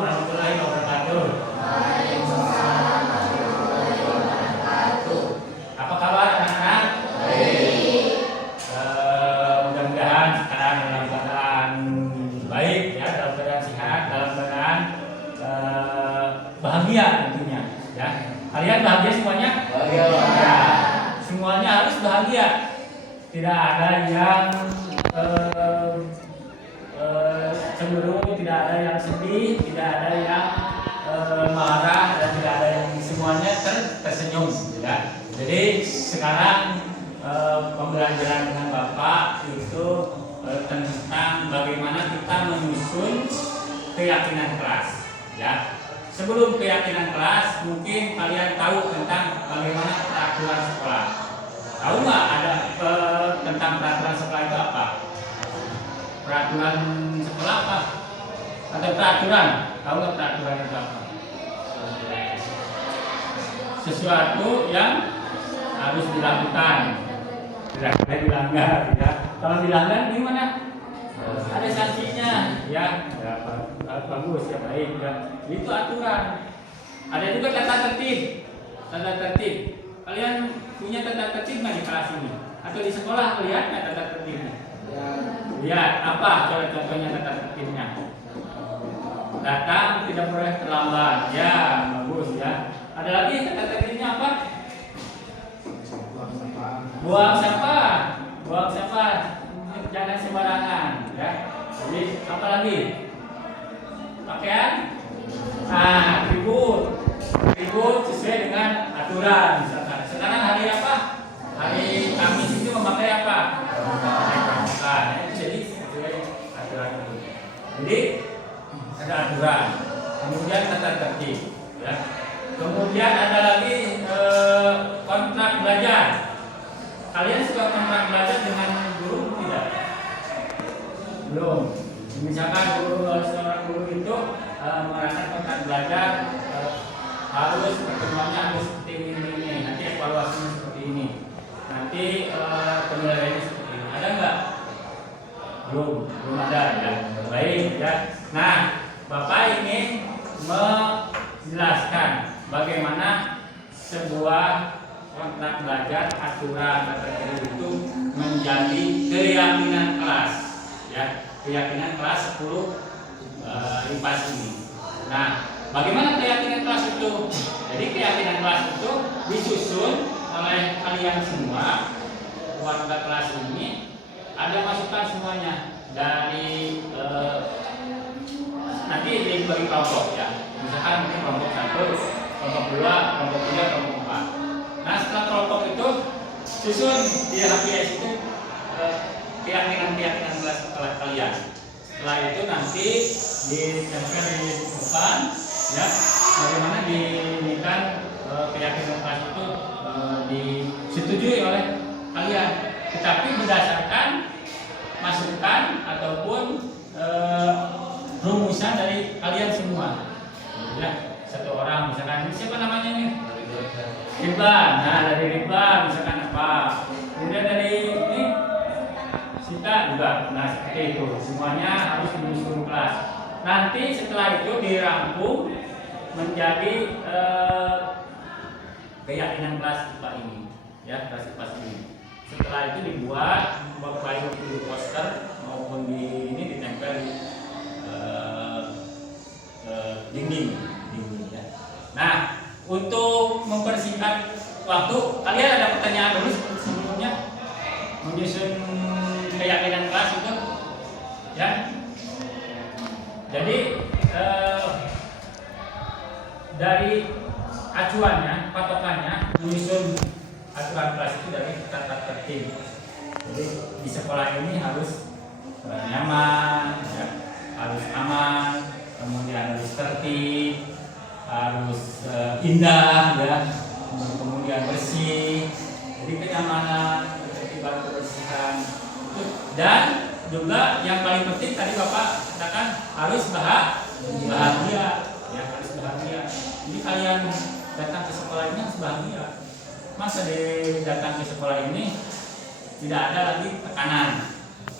warahmatullahi wabarakatuh. Waalaikumsalam warahmatullahi wabarakatuh. Apa kabar anak-anak? Baik. Mudah-mudahan sekarang dalam keadaan baik, ya, dalam keadaan sehat, dalam keadaan bahagia tentunya. Ya, kalian bahagia semuanya? Bahagia. Ya, semuanya harus bahagia. Tidak ada yang cemberut, tidak ada yang sedih, tidak ada yang marah, dan tidak ada yang semuanya tersenyum, ya. Jadi sekarang pembelajaran dengan Bapak itu tentang bagaimana kita menyusun keyakinan kelas, ya. Sebelum keyakinan kelas, mungkin kalian tahu tentang bagaimana peraturan sekolah. Tahu nggak ada tentang peraturan sekolah itu apa? Peraturan sekolah apa? Ada peraturan. Tahu nggak peraturan itu apa? Sesuatu yang harus dilakukan, tidak boleh dilanggar. Ya. Kalau dilanggar gimana? Ada sanksinya. Ya, ya bagus, ya baik. Ya. Itu aturan. Ada juga tata tertib. Tata tertib. Kalian punya tata tertib nggak di kelas ini? Atau di sekolah lihat nggak tata tertibnya? Lihat apa contohnya tata tertibnya? Datang tidak boleh terlambat. Ya, bagus ya. Ada lagi tata tertibnya apa? Buang sampah. Buang sampah. Jangan sembarangan. Ya. Jadi apa lagi? Pakaian? Ribut. Ribut sesuai dengan aturan. Misalkan sekarang hari apa? Hari Kamis itu memakai apa? Nah, jadi sesuai aturan itu. Jadi ada aturan. Kemudian tata tertib. Ya. Kemudian ada lagi kontrak belajar. Kalian suka kontrak belajar dengan guru tidak? Belum. Misalkan seorang guru itu mengadakan kontrak belajar, harus pertemuannya harus seperti ini, nanti evaluasinya seperti ini, nanti penilaiannya seperti ini. Ada nggak? Belum ada ya. Baik ya. Nah, Bapak ingin menjelaskan bagaimana sebuah kontrak belajar, aturan tata tertib itu menjadi keyakinan kelas, ya, keyakinan kelas 10 IPAS ini. Nah, bagaimana keyakinan kelas itu? Jadi keyakinan kelas itu disusun oleh kalian semua warga kelas ini. Ada masukan semuanya dari nanti dibagi kelompok ya. Misalkan mungkin kelompok 1, kelompok 2, kelompok 3, kelompok 4. Nah, setelah kelompok itu susun di HPS itu keyakinan kelas kalian. Setelah itu nanti ditempel di depan, ya, bagaimana diberikan keyakinan kelas itu disetujui oleh kalian, tetapi berdasarkan masukan ataupun rumusan dari kalian semua. Ya, satu orang misalkan siapa namanya nih? Ridwan. Nah, dari Ridwan misalkan apa? Kemudian dari ini Sita juga. Nah, seperti itu. Semuanya harus menyusun kelas. Nanti setelah itu dirangkum menjadi keyakinan kelas IPA ini, ya, kelas IPA ini. Setelah itu dibuat baik di poster maupun di ini ditempel di dinding, ya. Nah, untuk mempersingkat waktu, kalian ada pertanyaan dulu sebelumnya menyusun keyakinan kelas itu, ya. Jadi dari acuannya, patokannya menyusun aturan kelas itu dari tata tertib. Jadi di sekolah ini harus nyaman, ya, harus aman, kemudian harus tertib, harus indah, ya, kemudian bersih. Jadi kenyamanan, ketertiban, kebersihan, dan juga yang paling penting tadi Bapak katakan harus bahagia, ya, harus bahagia. Jadi kalian datang ke sekolah ini harus bahagia. Masa datang ke sekolah ini tidak ada lagi tekanan,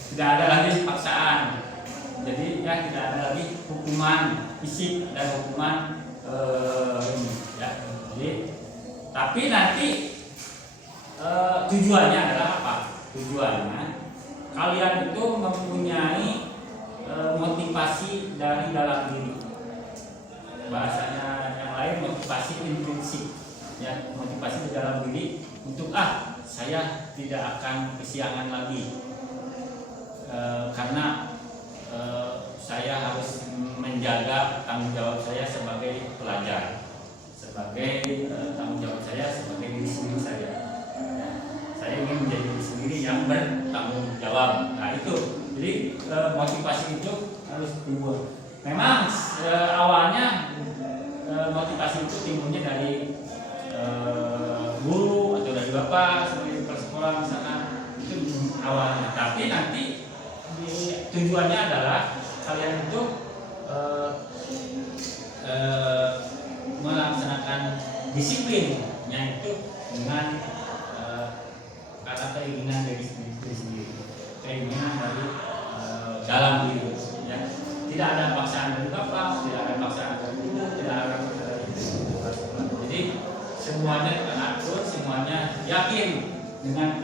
tidak ada lagi paksaan, Jadi ya tidak ada lagi hukuman fisik dan hukuman ini ya. Jadi tapi nanti tujuannya adalah apa? Tujuannya kalian itu mempunyai motivasi dari dalam diri. Bahasanya yang lain motivasi intrinsik ya, motivasi di dalam diri untuk saya tidak akan kesiangan lagi karena saya harus menjaga tanggung jawab saya sebagai pelajar, sebagai tanggung jawab saya sebagai diri sendiri saya. Saya ingin menjadi diri sendiri yang bertanggung jawab. Nah itu, jadi motivasi itu harus timbul. Memang awalnya motivasi itu timbulnya dari guru atau dari bapak sebagai kepala sekolah misalkan, itu awalnya. Tapi nanti tujuannya adalah kalian itu melaksanakan disiplinnya itu dengan karena keinginan dari sendiri, keinginan dari dalam diri ya. Tidak ada paksaan dari bapak, tidak ada paksaan dari ibu, tidak ada paksaan dari jadi semuanya teratur, semuanya yakin dengan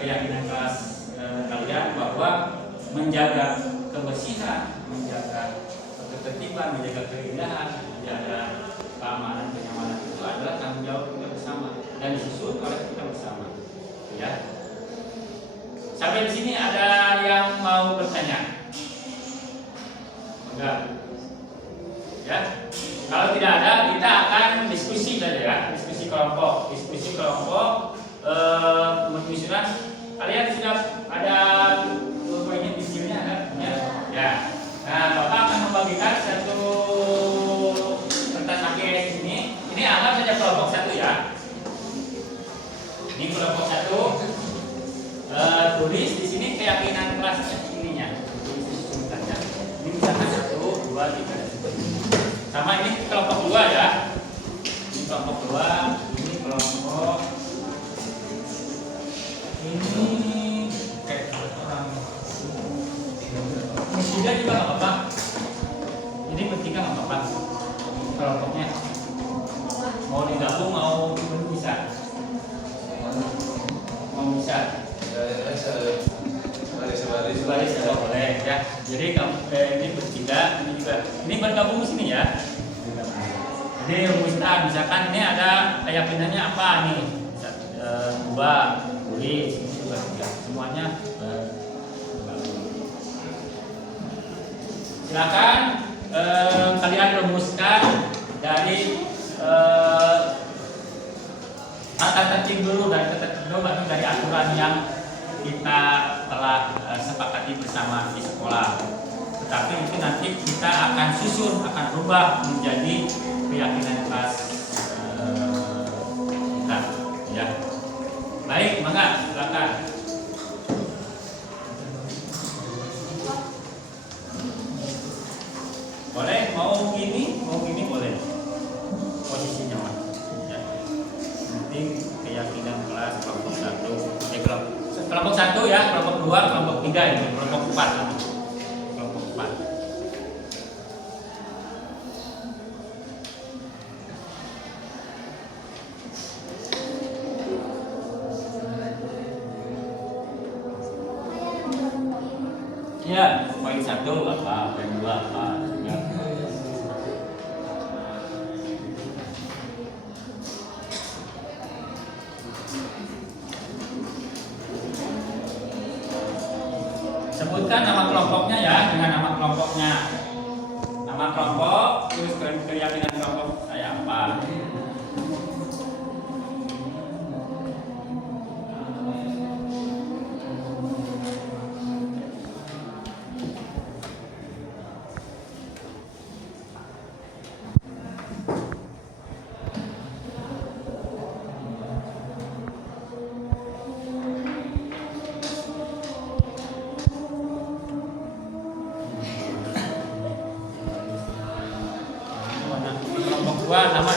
keyakinan kelas kalian bahwa menjaga kebersihan, menjaga ketertiban, menjaga keindahan, menjaga keamanan, kenyamanan itu adalah tanggung jawab kita bersama dan disusun oleh kita bersama. Ya. Sampai di sini ada yang mau bertanya? Enggak. Ya. Kalau tidak ada, kita akan diskusi saja ya, diskusi kelompok, penyusunan. Kalian sudah ada poinnya di sini ada? Ya. Nah, Bapak akan membagikan satu kertas AGS ini. Ini anggap saja kelompok satu ya. Ini kelompok satu. Tulis di sini keyakinan kelasnya ininya. Ini misalkan 1, 2, 3. Sama ini kelompok 2 ya. Ini kelompok 2, ini kelompok ini kayak orang. Bertiga juga nggak apa-apa. Ini bertiga nggak apa-apa. Kelompoknya mau digabung mau bisa. Mau bisa. Sebaris ya boleh ya. Jadi ini bertiga, ini juga. Ini bergabung di sini ya. Jadi rumuskan, misalkan ini ada keyakinannya apa nih? 2 tulis, ini juga 3. Semuanya silakan kalian rumuskan dari tata tertib dulu dari aturan yang kita telah sepakati bersama di sekolah. Tetapi itu nanti kita akan susun, akan rubah menjadi keyakinan kelas kita. Ya. Baik, mangga silakan. Boleh, mau gini boleh. Posisinya mah. Ya. Nanti keyakinan kelas kelompok 1. Kelompok 1 ya, kelompok 2, kelompok 3 ini, kelompok 4 nanti. Kelompok 4. Ya, poin 1 apa, poin 2 apa, ya. Sebutkan nama kelompoknya ya, dengan nama kelompoknya. Nama kelompok, terus keyakinan kelompok saya apa.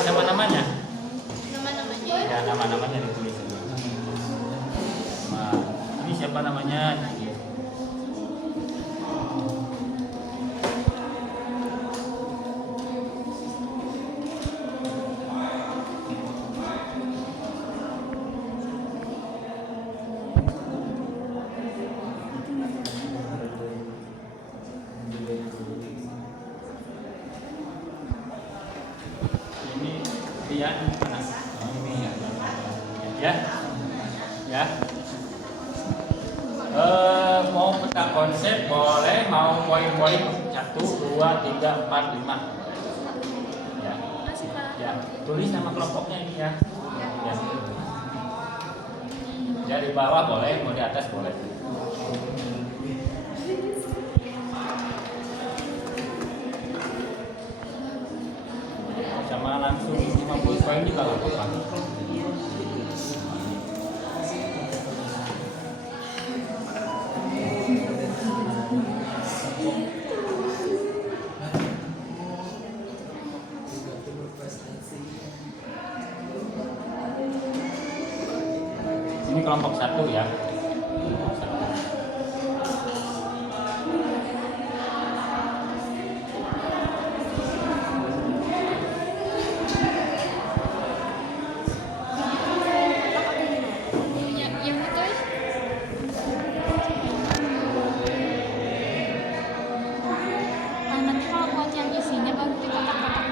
Nama-namanya? Ya, nama-namanya ditulis. Nah, ini siapa namanya? ya mana? Ini ya. Ya. Mau peta konsep boleh, mau poin-poin 1, 2, 3, 4, 5. Ya. Ya, tulis nama kelompoknya ini ya. Ya. Dari bawah boleh, mau di atas boleh. Sama langsung 50 poin juga nggak apa-apa. Ini kelompok 1 ya. Kelompok 1. Yang betul. Nanti kalau buat yang isinya baru dikotak-kotak.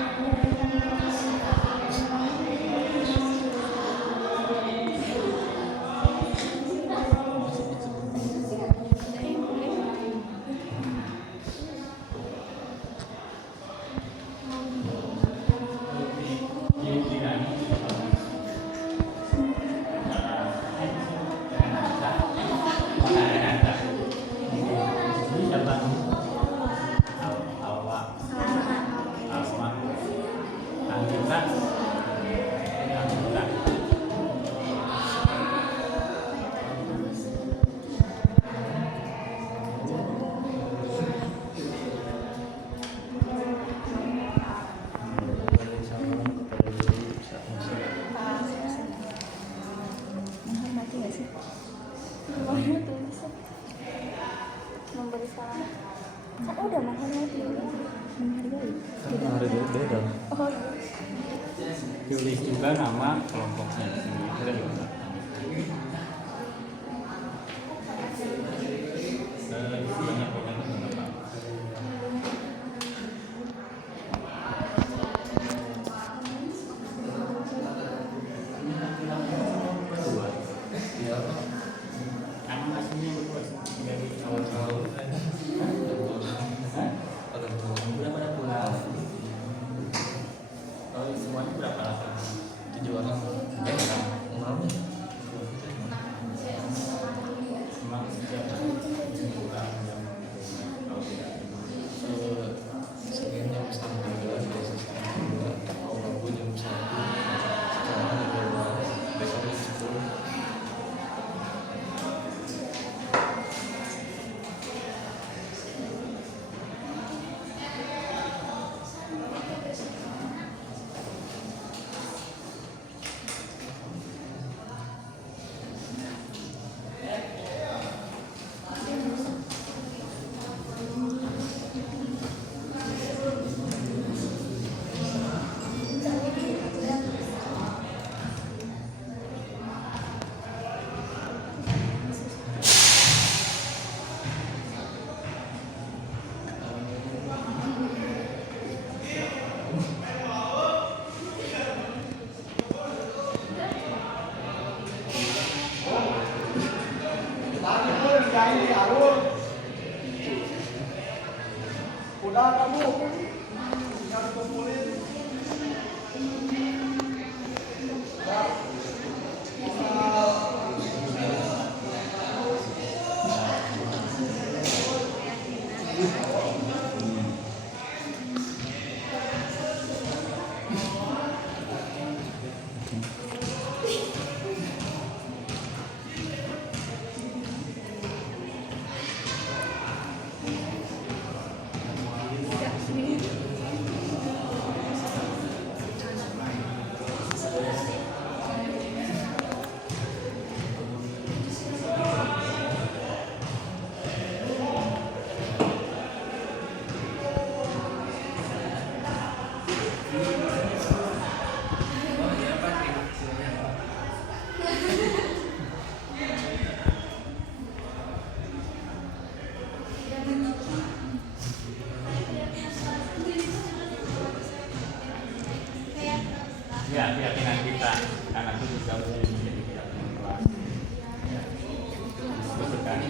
Menghormati nggak sih? Gimana tulisnya? Memberi salam. Kan udah menghormati. Menghargai. Harga beda. Oh iya. Tulis juga nama kelompoknya di sini. Kita juga. Semuanya berapa lama? 7 orang. Memang sejak Sekian jam 9 biasa kalau aku jam 1 sekarang ada besok jam 10. Udah kamu yang kumpulin. Ya, keyakinan kita. Karena itu juga menjadi keyakinan kelas. Ya. Betul kan?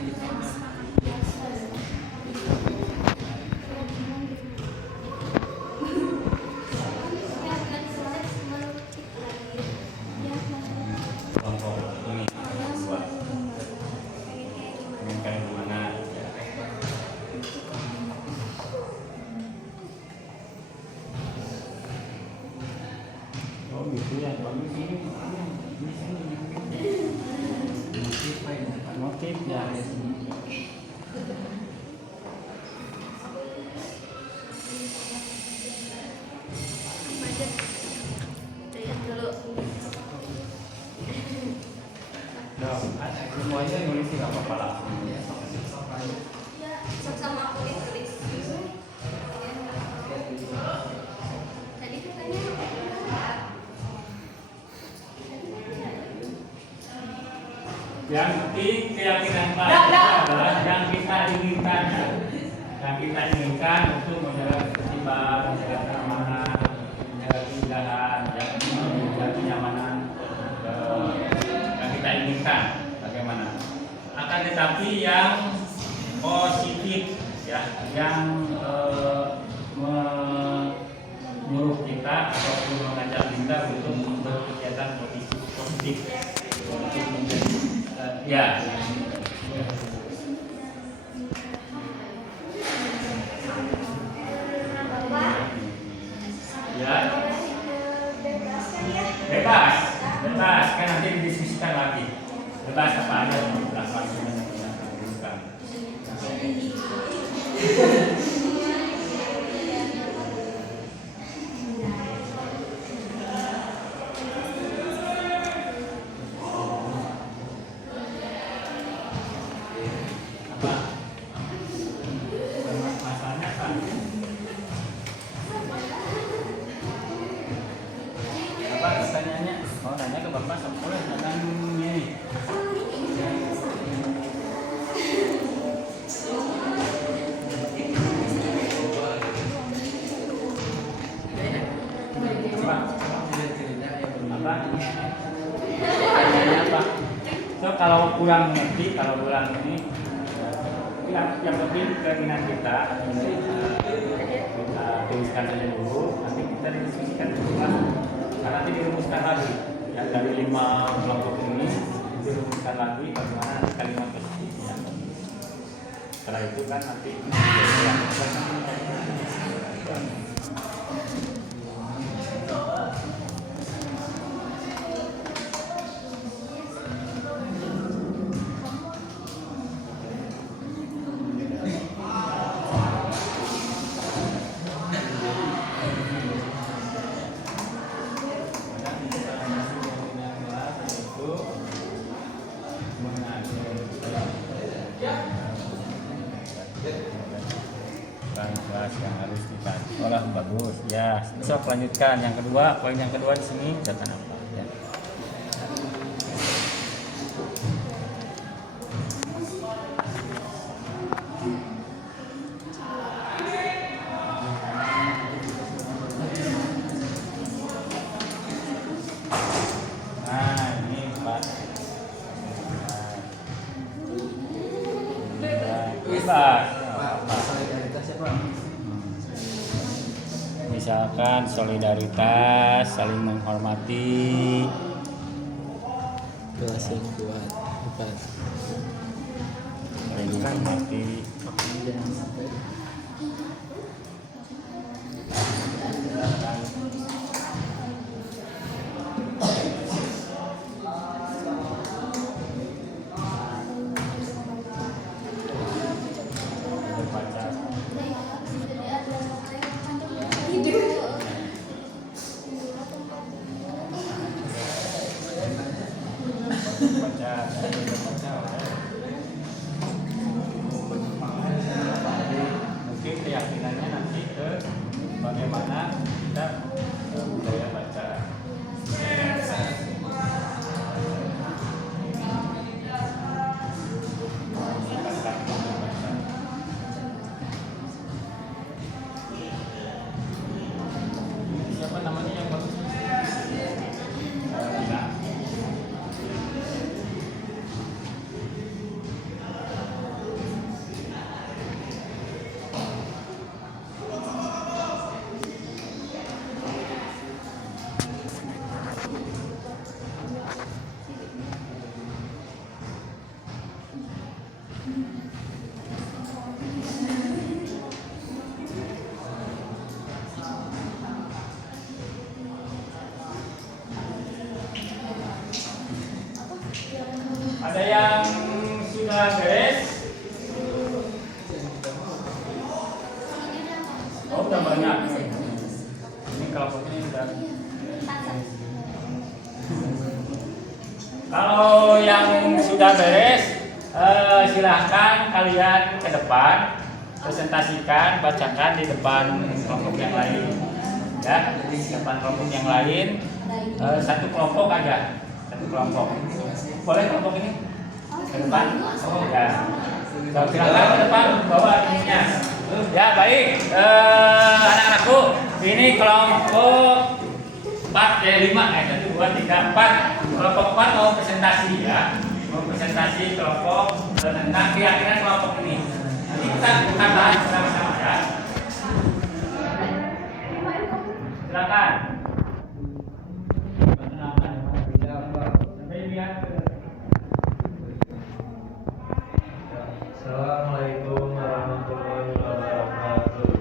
Contoh ini buat menginginkan gimana ya. Oh gitu ya, bagus ini motif ya. Semuanya nulis nggak apa-apa langsung. Sama aku ditulis. Tadi katanya Yang penting keyakinan pasti adalah yang kita inginkan, yang kita inginkan untuk menjaga ketertiban, menjaga keamanan, menjaga keindahan, menjaga kenyamanan yang kita inginkan. Bagaimana? Akan tetapi yang positif, ya, yang menyuruh kita ataupun mengajak kita untuk berkegiatan positif. Untuk menjadi ya. Ya. Bebas kan nanti didiskusikan lagi. Bebas apa aja yang dilakukan yang kita lakukan. Masalahnya apa? Apa pertanyaannya? Mau nanya ke Bapak boleh jangan ini. Apa? Pertanyaannya apa? So kalau kurang mengerti, kalau kurang ini yang penting keinginan kita tuliskan saja dulu, nanti kita diskusikan dulu kan, karena nanti dirumuskan lagi ya, dari 5 kelompok ini dirumuskan lagi bagaimana kalimat positifnya. Setelah itu kan nanti yang harus dikaji. Olah bagus ya. Besok lanjutkan yang kedua, poin yang kedua di sini data apa ya. Nah, ini Pak. Bebas. Misalkan solidaritas, saling menghormati, Kelas yang kuat, bukan. saling menghormati. Jangan sampai Ada yang sudah beres? Oh, udah banyak. Ini kelompoknya udah. Kalau yang sudah beres, silahkan kalian ke depan, presentasikan, bacakan di depan kelompok yang lain. Ya, di depan kelompok yang lain, satu kelompok aja, satu kelompok. Boleh kelompok ini ke depan? Oh ya. Silakan ke depan, bawa ininya. Ya baik, anak-anakku, ini kelompok 4, 5, 1, 2, 3, 4. Kelompok 4 mau presentasi ya, mau presentasi kelompok tentang keyakinan kelompok ini. Nanti kita bahas bersama-sama ya. Silakan. Sampai lihat. Assalamualaikum warahmatullahi wabarakatuh.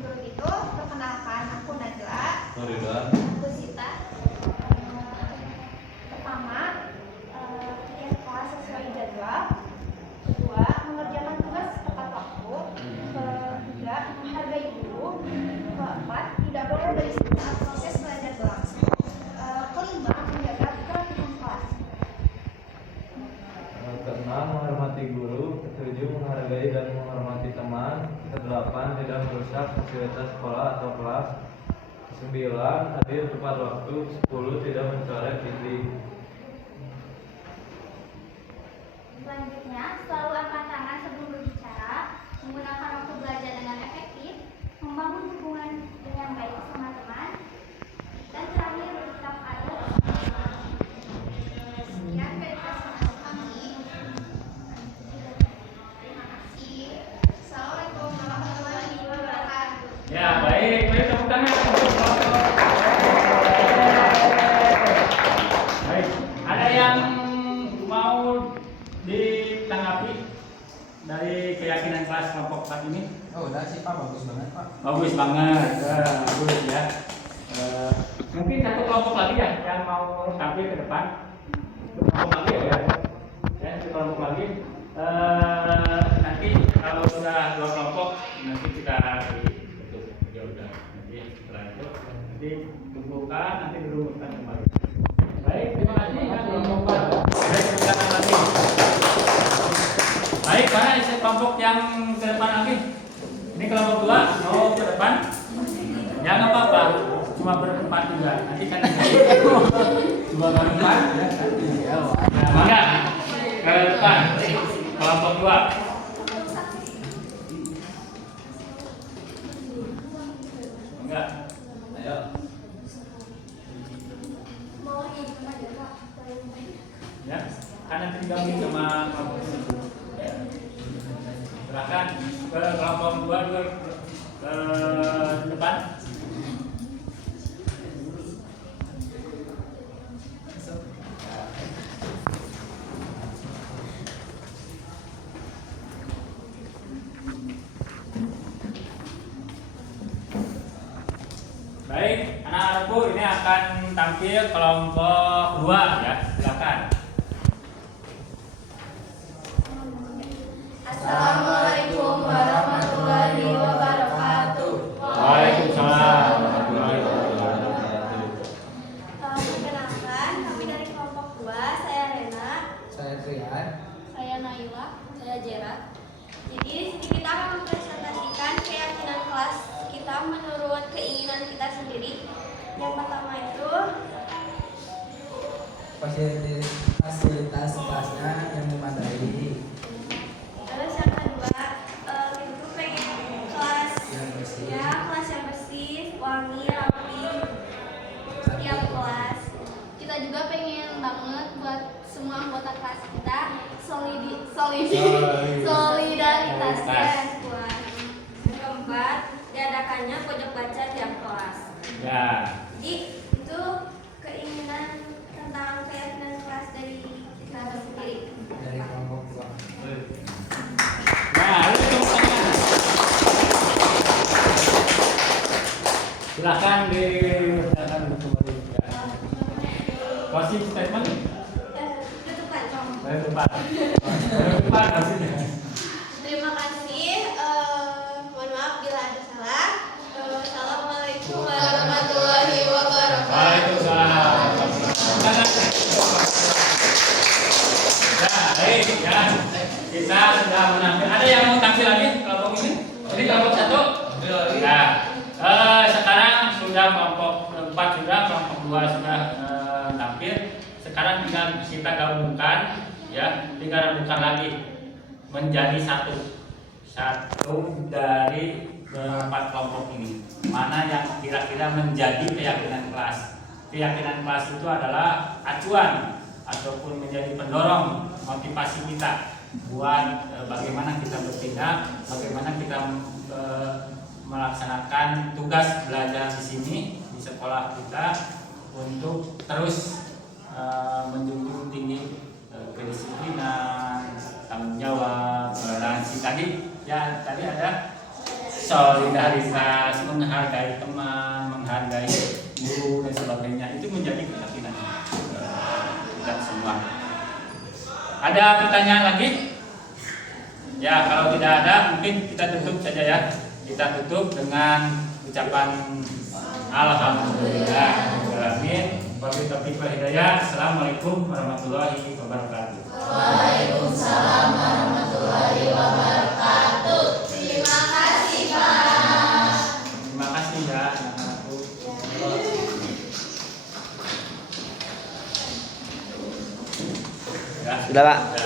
Sebelum itu, perkenalkan aku Najla. Ridwan. Aku Sita. Pertama, lihat kelas sesuai jadwal. Kedua, mengerjakan tugas tepat waktu. Ketiga, menghargai guru. Keempat, tidak boleh berisik saat proses belajar berlangsung. Kelima, menjaga ketertiban kelas. Keenam, menghormati guru. Ketujuh, menghargai dan menghormati teman. Kedelapan, tidak merusak fasilitas sekolah atau kelas. 9, hadir tepat waktu. 10, tidak mencoret dinding. Selanjutnya, selalu angkat tangan sebelum berbicara, menggunakan waktu belajar dengan efektif, membangun hubungan dengan baik sama teman, dan terakhir bersikap adil. Sekian dari presentasi kami. Terima kasih. Assalamualaikum warahmatullahi wabarakatuh. Ya baik, baik tepuk tangan. Baik, ada yang mau ditanggapi dari keyakinan kelas kelompok 4 ini? Oh udah sih Pak, bagus banget Pak. Bagus banget, bagus ya. Mungkin satu kelompok lagi ya yang mau tampil ke depan. Kelompok lagi ya, ya satu kelompok lagi. Nanti kalau sudah 2 kelompok nanti kita tutup. Ya udah, nanti setelah itu nanti tunggukan, nanti dirumuskan kembali. Baik, terima kasih ya kelompok 4. Baik, kita lagi. Baik, mana isi kelompok yang ke depan lagi? Ini kelompok 2 mau ke depan? Ya nggak apa-apa, cuma berempat juga. Nanti kan cuma berempat ya. Nah, maka ke depan kelompok 2. Enggak. Ayo. Ya, kan nanti digabung sama kelompok ini. Silakan ke kelompok 2 ke depan. Baik, anak-anakku ini akan tampil kelompok 2 ya. Silakan. Assalamualaikum warahmatullahi wabarakatuh. Waalaikumsalam warahmatullahi wabarakatuh. Perkenalkan, kami dari kelompok 2, saya Rena, Saya Trian. Saya Naila. saya Jera. Jadi di sini kita akan mempresentasikan keyakinan kelas kita menurut keinginan kita sendiri. Yang pertama itu Fasilitas kelasnya yang memadai, terus yang kedua kita tuh pengen kelas yang bersih, ya kelas yang bersih, wangi, rapi setiap kelas. Kita juga pengen banget buat semua anggota kelas kita solidaritasnya yang kuat. Yang keempat, diadakannya pojok baca tiap kelas. Ya. Jadi itu keinginan tentang keyakinan kelas dari kita Nah, lu tepuk tangan. Silakan silakan kembali. Closing statement. Baik depan. Maksudnya. Terima kasih. Mohon maaf bila ada salah. Assalamualaikum warahmatullahi wabarakatuh. Waalaikumsalam. Ya, baik ya. Kita sudah menampil. Ada yang mau tampil lagi kelompok ini? Ini kelompok 1. Nah, sekarang sudah kelompok 4 sudah, kelompok 2 sudah tampil. Sekarang tinggal kita gabungkan, ya, tinggal gabungkan lagi menjadi satu dari 4 kelompok ini. Mana yang kira-kira menjadi keyakinan kelas? Keyakinan kelas itu adalah acuan ataupun menjadi pendorong motivasi kita buat bagaimana kita bertindak, bagaimana kita melaksanakan tugas belajar di sini di sekolah kita untuk terus menjunjung tinggi kedisiplinan, tanggung jawab, toleransi. Tadi ada solidaritas, menghargai teman, menghargai guru dan sebagainya. Itu menjadi keyakinan kita semua. Ada pertanyaan lagi? Ya, kalau tidak ada mungkin kita tutup saja ya. Kita tutup dengan ucapan alhamdulillah. Amin. Wabillahi taufiq wal hidayah. Assalamualaikum warahmatullahi wabarakatuh. Waalaikumsalam warahmatullahi wabarakatuh. Terima kasih Pak. Terima kasih ya anak-anakku. Sudah, Pak.